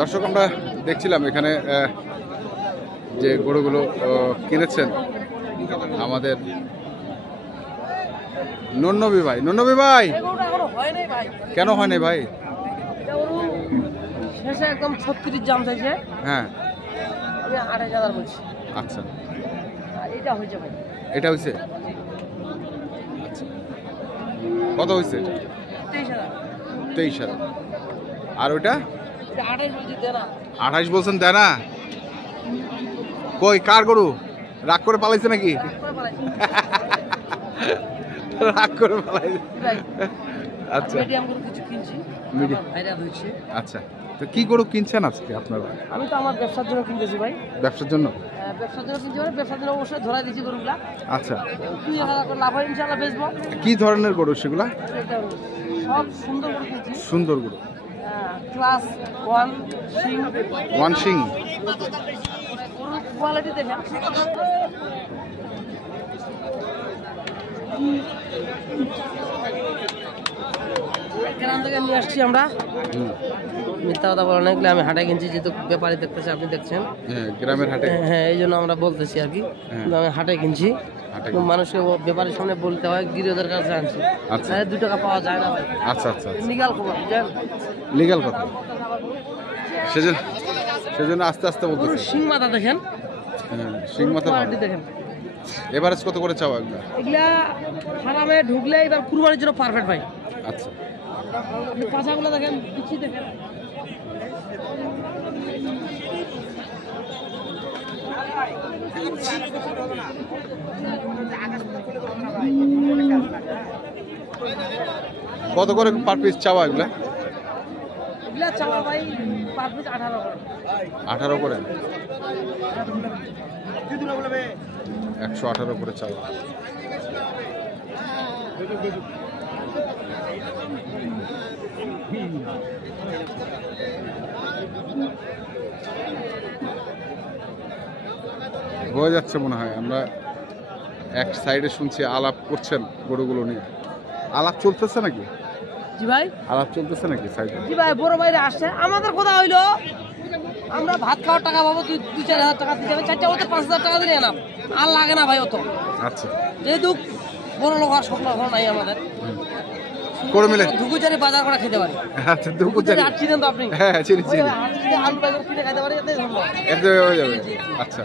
দর্শক, আমরা দেখছিলাম এখানে যে গরুগুলো কিনেছেন আমাদের নন্নবী ভাই। নন্নবী ভাই, কেন হয় নাই ভাই? শেষে একদম 36 জাম চাইছে। হ্যাঁ, আমি 28,000 বলছি। আচ্ছা, এটা হয়েছে ভাই। এটা হয়েছে? আচ্ছা, কত হয়েছে? 23,000। 23,000। আর ওইটা 28 বলছি, দে না। 28 বলছেন, দেয় না? কই, কার গরু? রাগ করে পালাইছে নাকি? রাগ করে পালাইছে। আচ্ছা, মিডিয়াম গরু কিছু কিনছি। ভাইরাল হয়েছে। আচ্ছা, তো কি গরু কিনছেন আজকে আপনারা? আমি তো আমার ব্যবসার জন্য কিনতেছি ভাই। ব্যবসার জন্য? ব্যবসার জন্য কিনছি, মানে ব্যবসার জন্য অবশ্যই ধরাই দিচ্ছি গরুগুলা। আচ্ছা, 2,000 করে লাভ হয়, ইনশাআল্লাহ বেচবো। কি ধরনের গরু সেগুলা? সব সুন্দর গরু কিনছি। সুন্দর গরু, ক্লাস 1 সিং। ওয়ান সিং। গরুর কোয়ালিটি দেখেন। গ্রাম থেকে নিয়ে আসছি আমরা। মিথ্যা কথা বলা না, আমি হাটে কিনছি, যেহেতু ব্যাপারী দেখতেছি, আপনি দেখছেন। হ্যাঁ, গ্রামের হাটে। হ্যাঁ, এই জন্য আমরা বলতেছি আর কি। আমি হাটে কিনছি, মানুষকে ব্যাপারের সামনে বলতে হয়, গিরিওদের কাছে আনছি। আচ্ছা, 2 টাকা পাওয়া যায় না ভাই। আচ্ছা আচ্ছা, লিগাল খবর, বুঝলেন? লিগাল কথা। সেজন্য আস্তে আস্তে বলতেছি। সিং মাথা দেখেন, হ্যাঁ, সিং মাথা কোয়ালিটি দেখেন। এভারেজ কত করে চাও এগুলা? এগুলা হারামে ঢুকলে এবার কুরবানির জন্য পারফেক্ট ভাই। আচ্ছা, পাছাগুলো দেখেন, পিছি দেখেন। কত করে পার পিস চাওয়া এগুলা? এগুলা চাওয়া ভাই পার পিস 18 করে। 18 করে? 118 করে চাওয়া। হয়ে যাচ্ছে মনে হয়। আমরা এক সাইডে শুনছি আলাপ করছেন গরুগুলো নিয়ে। আলাপ চলতেছে নাকি? জি ভাই, আলাপ চলতেছে নাকি সাইডে? জি ভাই, বড় ভাইরে আসছে। আমাদের কথা হইলো আমরা ভাত খাওয়ার টাকা পাবো, 2-4 টাকা দিতে হবে। 4টা ওতে 5,000 টাকা দিলে না, আর লাগে না ভাই অত। আচ্ছা, যেহেতু বড় লোক আর স্বপ্ন নাই আমাদের, করে মিলে ধুকুচারি বাজার করে খেতে পারি। আচ্ছা, দুপুরচারি। আর চিনেন তো আপনি? হ্যাঁ, চিনি চিনি। আলু বাজার কিনে খাইতে পারি, এটাই ধন্যবাদ। এতে হয়ে যাবে। আচ্ছা,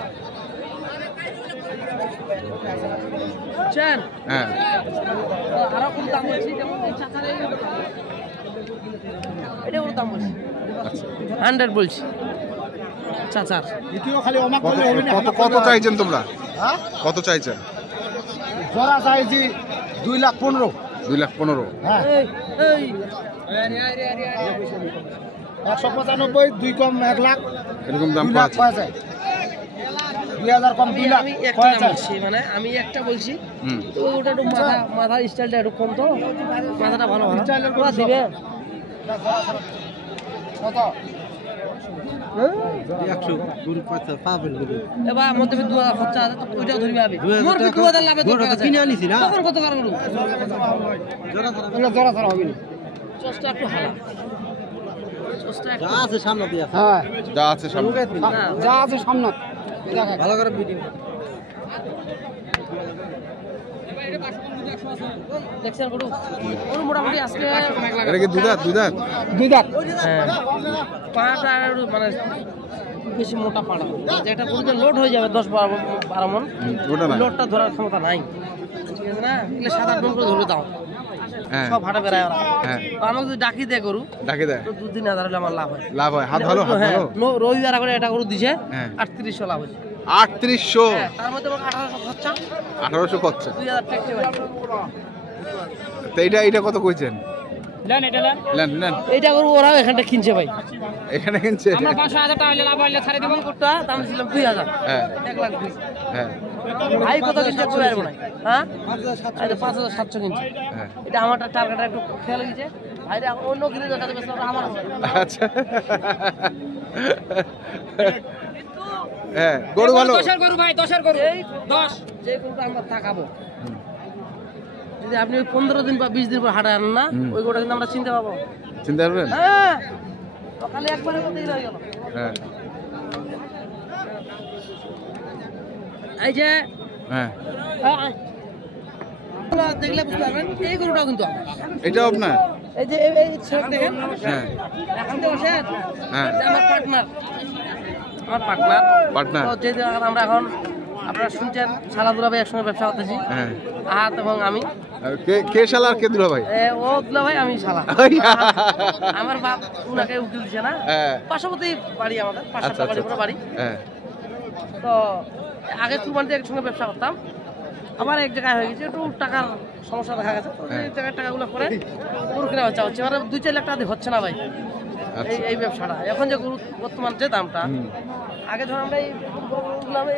বুঝছেন? হ্যাঁ, আরো কোন দাম বলছি, যেমন এই চাচারে এটা ওর দাম বলছি। আচ্ছা। 100 বলছি চাচার। কত কত চাইছেন তোমরা? কত চাইছেন? জোড়া চাইছি 2,15,000। 2,15,000। হ্যাঁ, এই এই 195, 2 কম 1 লাখ, এরকম দাম 2 পাওয়া লাখ যায়? পাওয়া যায়। 2,000 কম 2 লাখ আমি একটা পাওয়া দাম যায়। বলছি, মানে আমি একটা বলছি। হুম, তো ওটা একটু মাথার স্টাইলটা একটু কম, তো মাথাটা ভালো ভালো ওরা দিবে। কত? এবার মধ্যে 2,000 খরচা আছে, তো ওইটাও ধরবি আমি। মোর 2,000 লাভে দরকার আছে। কিনে আনিছি না, তখন কত কারণ জোড়া ছাড়া হবে না। চোষটা একটু হালা, চোষটা একটু হ্যাঁ, যা আছে সামনে। না, যা আছে সামনে ভালো করে বিডিং দেখছেন গরু। গরু মোটামুটি আজকে এটা কি দুধাত? দুধাত? 2 দাঁত। হ্যাঁ, পাটা মানে বেশি মোটা পাটা, যেটা গরুতে লোড হয়ে যাবে 10-12 মন, ওটা না। লোডটা ধরার ক্ষমতা নাই, ঠিক আছে না? এগুলো 7-8 মন করে ধরবে, দাও হ্যাঁ, সব হাটে বেড়ায় ওরা। হ্যাঁ, তো আমাকে যদি ডাকি দেয় গরু, ডাকে দেয়। তো 2-3 হাজার হলে আমার লাভ হয়। লাভ হয়? হাত ভালো, হাত হ্যাঁ, ভালো। রবিবার করে এটা গরু দিছে, হ্যাঁ, 3800 লাভ হয়েছে। 3800? হ্যাঁ, তার মধ্যে আমার 1800 খরচা, 1800 খরচা। 2000 ট্যাক্সি ভাই। তো এটা কত কইছেন? নেন নেন। এইটা গরু ওরা এখানটা কিনছে ভাই, এখানে কিনছে? আমরা 500,000 টাকা হলে লাভ হইলে ছাড়ে দিব। গরুটা দাম ছিলাম 2,000, হ্যাঁ, 1 লাখ 20। হ্যাঁ, ভাই কত কিনছে করে আসবো না, হ্যাঁ? 5,700 কিনছে। হ্যাঁ। এটা আমারটা টার্গেটটা একটু খেয়াল গেছে ভাইরা, অন্য কিনে কাছে বেশি আমার আছে। আচ্ছা, হ্যাঁ, গরু ভালো। 10-এর গরু ভাই, 10-এর গরু, এই 10 যে গরুটা আমরা তাকাবো, যদি আপনি 15 দিন বা 20 দিন পর হাটে আনেন না, ওই গরুটা কিন্তু আমরা চিনতে পাবো। চিন্তা করবেন? হ্যাঁ, খালি একবারে করতে গেলে হয়ে গেল। হ্যাঁ এই যে হ্যাঁ দেখলে বুঝতে পারবেন এই গরুটাও কিন্তু আমার। এটাও আপনার? এই যে এই ছেড় দেখেন হ্যাঁ এখন তো বসে হ্যাঁ আমার পার্টনার পার্টনার তো যে আমরা এখন আপনারা শুনছেন সালাদুরা ভাই একসঙ্গে ব্যবসা করতেছি হ্যাঁ আহাত এবং আমি আর কে শালা আর কে দুলা ভাই? ও দুলা ভাই আমি শালা আমার বাপ উনাকে উকিল দিছে না হ্যাঁ পার্শ্ববর্তী বাড়ি আমাদের আচ্ছা পাঁচটা বাড়ি পুরো বাড়ি হ্যাঁ তো আগে কুরবানিতে একসঙ্গে ব্যবসা করতাম আবার এক জায়গায় হয়ে গেছে একটু টাকার সমস্যা দেখা গেছে তো এই জায়গায় টাকাগুলো করে গরু কেনা হচ্ছে এবার 2-4 লাখ টাকা দিয়ে হচ্ছে না ভাই এই ব্যবসাটা এখন যে গরু বর্তমান যে দামটা আগে যখন আমরা এই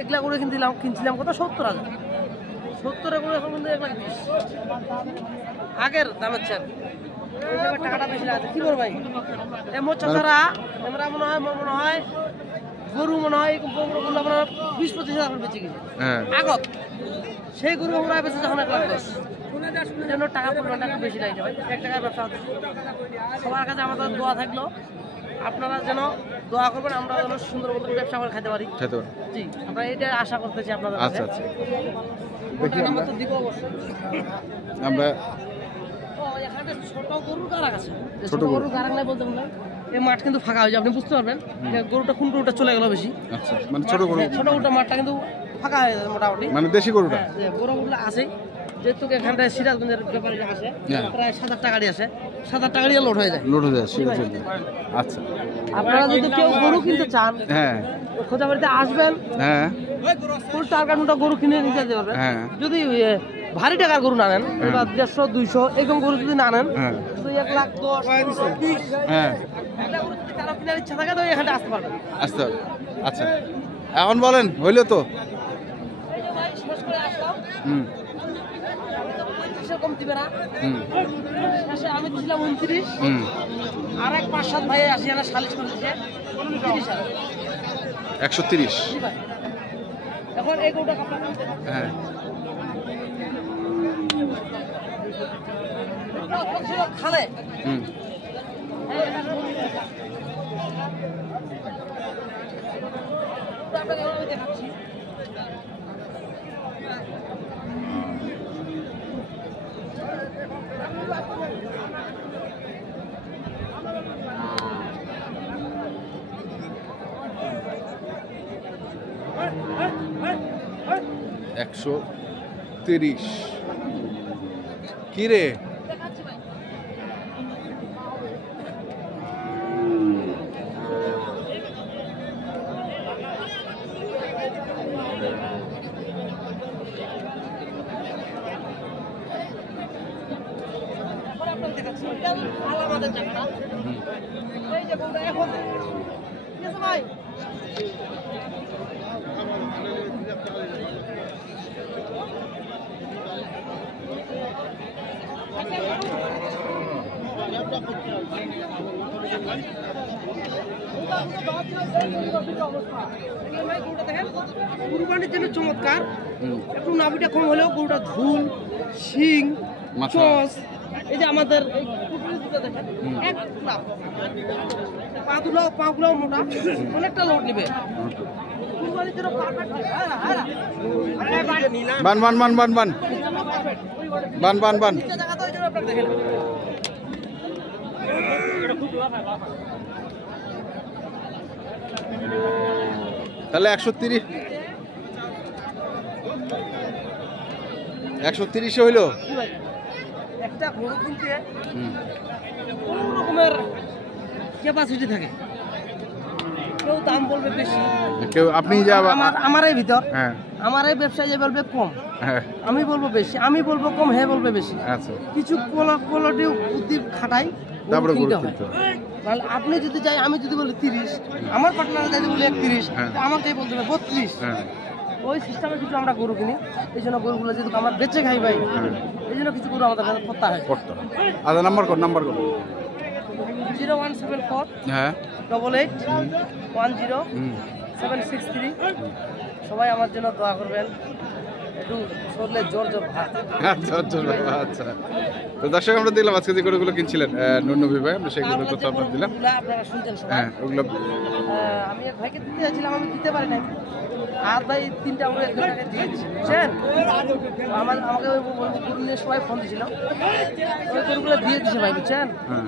এগুলা করে কিনছিলাম কত 70,000 70 করে এখন কিন্তু 1,20,000 আগের দামের চেয়ে এই জায়গায় টাকাটা বেশি লাগে কি বল ভাই এমন চাচারা আমরা মনে হয় গরু মনে হয় 20-25 হাজার বেঁচে গেছে আগত সেই গরু আমরা বেঁচে যখন 1,10,000 এই জন্য টাকা পরিমাণটা একটু বেশি লাগে ভাই 1 টাকার ব্যবসা হচ্ছে সবার কাছে আমাদের দোয়া থাকলো আপনারা যেন দোয়া করবেন আমরা যেন সুন্দর মতো ব্যবসা করে খেতে পারি জি আমরা এটা আশা করতেছি আপনাদের কাছে। আচ্ছা আচ্ছা দেখি আমরা তো দিব অবশ্যই আমরা এখানে ছোট গরুর গাড়া আছে ছোট গরুর গাড়া নাই বলতে বললাম এই মাঠ কিন্তু ফাঁকা হয়ে যাবে আপনি বুঝতে পারবেন যে গরুটা কোন গরুটা চলে গেল বেশি। আচ্ছা মানে ছোট গরু ছোট গরুটা মাঠটা কিন্তু ফাঁকা হয়ে যাবে মোটামুটি মানে দেশি গরুটা গরুগুলো আছে যেহেতু এখানটায় সিরাজগঞ্জের ব্যাপারে আসে প্রায় 7-8 গাড়ি আসে 7-8 গাড়ি লোড হয়ে যায় সিরাজগঞ্জ। আচ্ছা আপনারা যদি কেউ গরু কিনতে চান হ্যাঁ খোঁজাবাড়িতে আসবেন হ্যাঁ ফুল টাকার মতো গরু কিনে নিতে যেতে পারবেন হ্যাঁ যদি ভারী টাকার গরু না নেন বা 150-200 এরকম গরু যদি না নেন হ্যাঁ 1,10,000-20,000 হ্যাঁ একটা গরু যদি কারো কেনার ইচ্ছা থাকে তো এখানে আসতে পারবেন। আসতে হবে আচ্ছা এখন বলেন হইলো তো ভাই শেষ করে আসলাম হুম 35 কম দিবে না শেষে আমি দিছিলাম 29 হুম আর এক 5-7 ভাই আসি না সালিশ করে দিছে 30,000 130 জি ভাই এখন এই গরুটা আপনার হ্যাঁ খালে হুম আপনাকে আমি দেখাচ্ছি একশো 30 কি রে দেখাচ্ছি ভাই এখন আপনাকে দেখাচ্ছি এটা আমাদের জায়গাটা এই যে কোনটা এখন ঠিক আছে ভাই কুরবানির জন্য চমৎকার একটু নাভিটা কম হলেও গরুটা ঝুল শিং চস এই যে আমাদের এই কুটুরি দুটো দেখেন এক লাখ পাগুলো মোটা অনেকটা লোড নেবে কুরবানির জন্য পারফেক্ট বান বান বান বান বান বান বান বান জায়গা তো এই জন্য আপনারা দেখেন তাহলে 130 130 হইলো কি ভাই একটা গরু কিনতে হুম কোন রকমের ক্যাপাসিটি থাকে কেউ দাম বলবে বেশি কেউ আপনি যা আমার এই ভিতর হ্যাঁ আমার এই ব্যবসায় যে বলবে কম হ্যাঁ আমি বলবো বেশি আমি বলবো কম হে বলবে বেশি আচ্ছা কিছু কোয়ালিটি বুদ্ধি খাটাই তারপরে গরু কিনতে হয় কিনতে হবে। তাহলে আপনি যদি চাই আমি যদি বলি 30 আমার পার্টনার যদি বলি 31 হ্যাঁ। আমাকে বলতে হবে 32 হ্যাঁ ওই সিস্টেমে কিছু আমরা গরু কিনি এই জন্য গরুগুলো যেহেতু আমার বেঁচে খাই ভাই এই জন্য কিছু গরু আমাদের কাছে করতে হয় করতে হবে। আচ্ছা নাম্বার কর 0174 হ্যাঁ 88 10 হুম 763 সবাই আমার জন্য দোয়া করবেন একটু শরীরে জোর জোর ভাত। আচ্ছা আচ্ছা আচ্ছা। তো দর্শক আমরা দিলাম আজকে যে গরুগুলো কিনছিলেন নুন্নবী ভাই, আমরা সেগুলো তথ্য আপনার দিলাম। গরুগুলা আপনারা শুনছেন সবাই। হ্যাঁ ওগুলো আমি এক ভাইকে দিতে যাচ্ছিলাম, আমি দিতে পারি নাই। আর ভাই 3টা গরু একজনকে দিয়ে দিচ্ছে, বুঝছেন? আমাকে ওই গরু নিয়ে সবাই ফোন দিছিল, ওই গরুগুলো দিয়ে দিচ্ছে ভাই, বুঝছেন? হ্যাঁ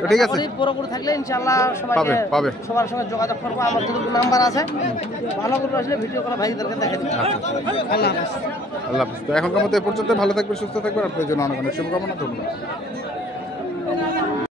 তো ঠিক আছে, ওই বড় গরু থাকলে ইনশাআল্লাহ পাবে, পাবে। সবার সঙ্গে যোগাযোগ করবো। আমার যতটুকু নাম্বার আছে, ভালো গরু আসলে ভিডিও করে ভাইদেরকে দেখে দিচ্ছি। আল্লাহ হাফেজ। আল্লাহ হাফিজ। তো এখনকার মতো এ পর্যন্ত, ভালো থাকবেন, সুস্থ থাকবেন, আপনার জন্য অনেক অনেক শুভকামনা, ধন্যবাদ।